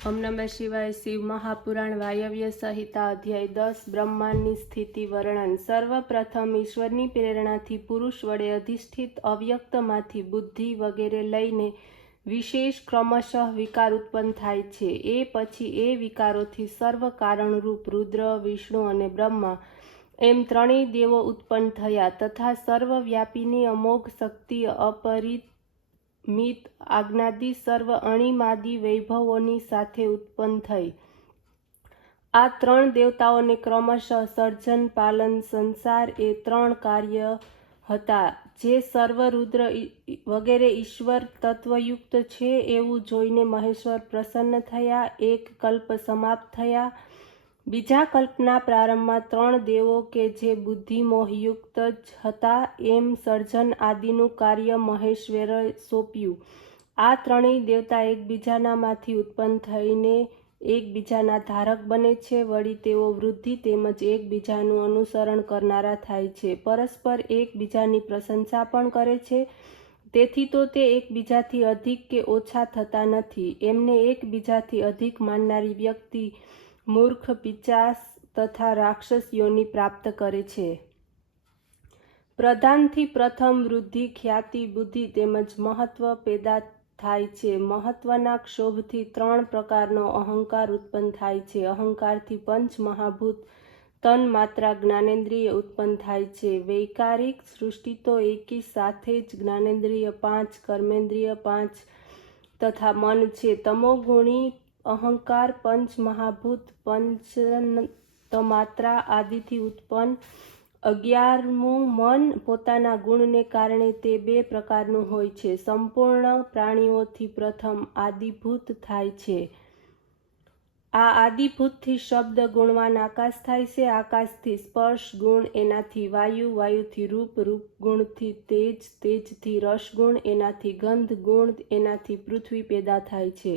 ઓમ નમઃ શિવાય। શિવ મહાપુરાણ વાયવ્ય સંહિતા અધ્યાય 10 બ્રહ્માંડની સ્થિતિ વર્ણન। સર્વપ્રથમ ઈશ્વરની પ્રેરણાથી પુરુષ વડે અધિષ્ઠિત અવ્યક્તમાંથી બુદ્ધિ વગેરે લઈને વિશેષ ક્રમશઃ વિકાર ઉત્પન્ન થાય છે। એ પછી એ વિકારોથી સર્વ કારણરૂપ રુદ્ર, વિષ્ણુ અને બ્રહ્મા એમ ત્રણેય દેવો ઉત્પન્ન થયા તથા સર્વવ્યાપીની અમોઘ શક્તિ અપરિમિત આજ્ઞાદી સર્વ અણિમાદી વૈભવોની સાથે ઉત્પન્ન થઈ। આ ત્રણ દેવતાઓને ક્રમશઃ સર્જન, પાલન, સંસાર એ ત્રણ કાર્ય હતા। જે સર્વ રુદ્ર વગેરે ઈશ્વર તત્વયુક્ત છે એવું જોઈને મહેશ્વર પ્રસન્ન થયા। એક કલ્પ સમાપ્ત થયા। બીજા કલ્પના પ્રારંભમાં ત્રણ દેવો કે જે બુદ્ધિમોહયુક્ત જ હતા એમ સર્જન આદિનું કાર્ય મહેશ્વરે સોંપ્યું। આ ત્રણેય દેવતા એકબીજાનામાંથી ઉત્પન્ન થઈને એકબીજાના ધારક બને છે। વળી તેઓ વૃદ્ધિ તેમજ એકબીજાનું અનુસરણ કરનારા થાય છે। પરસ્પર એકબીજાની પ્રશંસા પણ કરે છે। તેથી તો તે એકબીજાથી અધિક કે ઓછા થતા નથી। એમને એકબીજાથી અધિક માનનારી વ્યક્તિ મૂર્ખ, પિશાચ તથા રાક્ષસ યોનિ પ્રાપ્ત કરે છે। પ્રધાનથી પ્રથમ વૃદ્ધિ, ખ્યાતિ, બુદ્ધિ તેમજ મહત્વ પેદા થાય છે। મહત્વના ક્ષોભથી ત્રણ પ્રકારનો અહંકાર ઉત્પન્ન થાય છે। અહંકારથી પંચ મહાભૂત તન માત્રા જ્ઞાનેન્દ્રિય ઉત્પન્ન થાય છે। વૈકારિક સૃષ્ટિ તો એકી સાથે જ જ્ઞાનેન્દ્રિય 5, કર્મેન્દ્રિય 5 તથા મન છે। તમોગુણી અહંકાર પંચ મહાભૂત, પંચ તન્માત્રા આદિથી ઉત્પન્ન। 11મું મન પોતાના ગુણને કારણે તે બે પ્રકારનું હોય છે। સંપૂર્ણ પ્રાણીઓથી પ્રથમ આદિભૂત થાય છે। આ આદિભૂતથી શબ્દ ગુણવાન આકાશ થાય છે। આકાશથી સ્પર્શ ગુણ, એનાથી વાયુ, વાયુથી રૂપ, રૂપ ગુણથી તેજ, તેજથી રસગુણ, એનાથી ગંધ ગુણ, એનાથી પૃથ્વી પેદા થાય છે।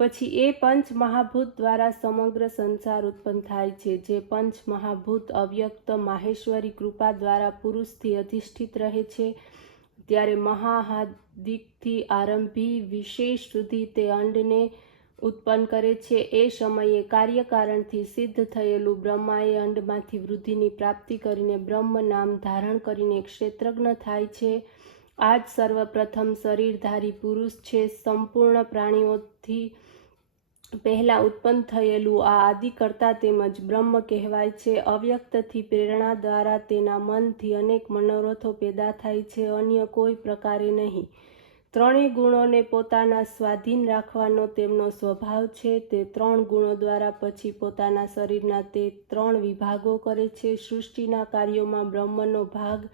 પછી એ પંચ મહાભૂત દ્વારા સમગ્ર સંસાર ઉત્પન્ન થાય છે। જે પંચ મહાભૂત અવ્યક્ત માહેશ્વરી કૃપા દ્વારા પુરુષથી અધિષ્ઠિત રહે છે ત્યારે મહાહાદિકથી આરંભી વિશેષ સુધી તે અંડને ઉત્પન્ન કરે છે। એ સમયે કાર્યકારણથી સિદ્ધ થયેલું બ્રહ્માએ અંડમાંથી વૃદ્ધિની પ્રાપ્તિ કરીને બ્રહ્મ નામ ધારણ કરીને ક્ષેત્રજ્ઞ થાય છે। આ જ સર્વપ્રથમ શરીરધારી પુરુષ છે। સંપૂર્ણ પ્રાણીઓથી પહેલા ઉત્પન્ન થયેલું આ આદિકર્તા તેમજ બ્રહ્મ કહેવાય છે। અવ્યક્તથી પ્રેરણા દ્વારા તેના મનથી અનેક મનોરથો પેદા થાય છે, અન્ય કોઈ પ્રકારે નહીં। ત્રણેય ગુણોને પોતાના સ્વાધીન રાખવાનો તેમનો સ્વભાવ છે। તે ત્રણ ગુણો દ્વારા પછી પોતાના શરીરના તે ત્રણ વિભાગો કરે છે। સૃષ્ટિના કાર્યોમાં બ્રહ્મનો ભાગ,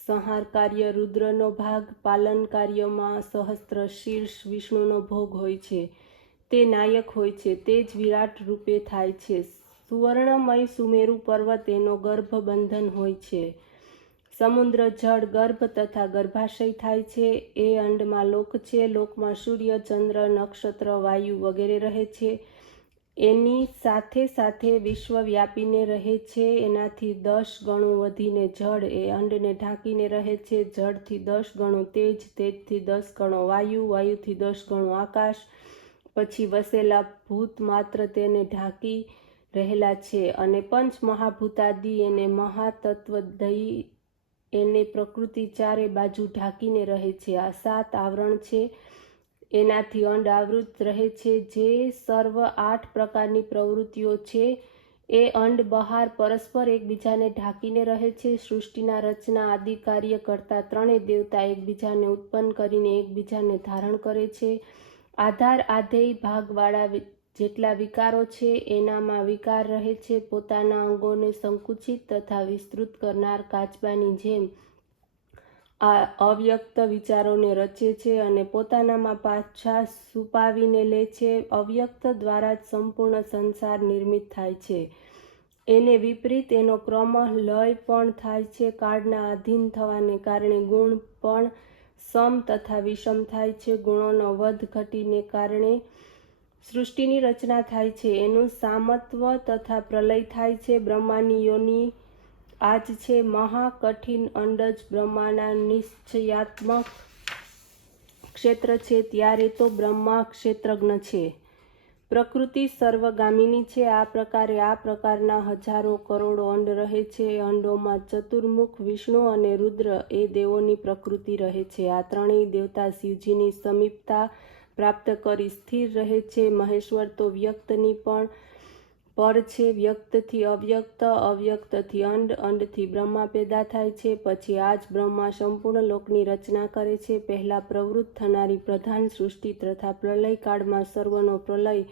સંહાર કાર્ય રુદ્રનો ભાગ, પાલન કાર્યમાં સહસ્ત્ર શીર્ષ વિષ્ણુનો ભોગ હોય છે। તે નાયક હોય છે, તે જ વિરાટ રૂપે થાય છે। સુવર્ણમય સુમેરુ પર્વત એનો ગર્ભ બંધન હોય છે। સમુદ્ર જળ ગર્ભ તથા ગર્ભાશય થાય છે। એ અંડમાં લોક છે, લોકમાં સૂર્ય, ચંદ્ર, નક્ષત્ર, વાયુ વગેરે રહે છે। એની સાથે સાથે વિશ્વ વ્યાપીને રહે છે। એનાથી 10 ગણું વધીને જળ એ અંડને ઢાંકીને રહે છે। જળથી 10 ગણું તેજ, તેજથી 10 ગણો વાયુ, વાયુથી 10 ગણું આકાશ, પછી વસેલા ભૂત માત્ર તેને ઢાંકી રહેલા છે। અને પંચ મહાભૂતાદિ એને મહાતત્વ દઈ એને પ્રકૃતિ ચારે બાજુ ઢાંકીને રહે છે। આ 7 આવરણ છે, એનાથી અંડ આવૃત રહે છે। જે સર્વ 8 પ્રકારની પ્રવૃત્તિઓ છે એ અંડ બહાર પરસ્પર એકબીજાને ઢાંકીને રહે છે। સૃષ્ટિના રચના આદિ કાર્ય કરતા ત્રણેય દેવતા એકબીજાને ઉત્પન્ન કરીને એકબીજાને ધારણ કરે છે। આધાર આધેય ભાગવાળા જેટલા વિકારો છે એનામાં વિકાર રહે છે। પોતાના અંગોને સંકુચિત તથા વિસ્તૃત કરનાર કાચબાની જેમ આ અવ્યક્ત વિચારોને રચે છે અને પોતાનામાં પાછા છુપાવીને લે છે। અવ્યક્ત દ્વારા જ સંપૂર્ણ સંસાર નિર્મિત થાય છે। એને વિપરીત એનો ક્રમ લય પણ થાય છે। કાળના આધીન થવાને કારણે ગુણ પણ સમ તથા વિષમ થાય છે। ગુણોનો વધ ઘટીને કારણે સૃષ્ટિની રચના થાય છે। એનું સામત્વ તથા પ્રલય થાય છે। બ્રહ્માની યોનિ આ જ છે। મહાકઠિન અંડજ બ્રહ્માના નિશ્ચયાત્મક ક્ષેત્ર છે ત્યારે તો બ્રહ્મા ક્ષેત્રજ્ઞ છે। પ્રકૃતિ સર્વગામિની છે. આ પ્રકારે આ પ્રકારના હજારો કરોડો અંડ રહે છે. અંડોમાં ચતુર્મુખ વિષ્ણુ અને રુદ્ર એ દેવોની પ્રકૃતિ રહે છે. આ ત્રણેય દેવતા શિવજીની સમીપતા પ્રાપ્ત કરી સ્થિર રહે છે. મહેશ્વર તો વ્યક્તની પણ પર છે. વ્યક્તથી અવ્યક્ત, અવ્યક્તથી અંડ, અંડથી બ્રહ્મા પેદા થાય છે. પછી આ જ બ્રહ્મા સંપૂર્ણ લોકની રચના કરે છે. પહેલાં પ્રવૃત્ત થનારી પ્રધાન સૃષ્ટિ તથા પ્રલયકાળમાં સર્વનો પ્રલય,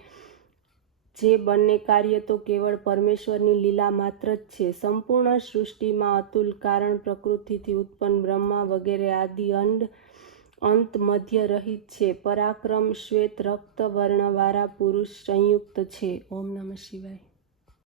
જે બંને કાર્ય તો કેવળ પરમેશ્વરની લીલા માત્ર જ છે. સંપૂર્ણ સૃષ્ટિમાં અતુલ કારણ પ્રકૃતિથી ઉત્પન્ન બ્રહ્મા વગેરે આદિ અંત મધ્ય રહિત છે. પરાક્રમ શ્વેત રક્ત વર્ણવાળા પુરુષ સંયુક્ત છે. ઓમ નમઃ શિવાય.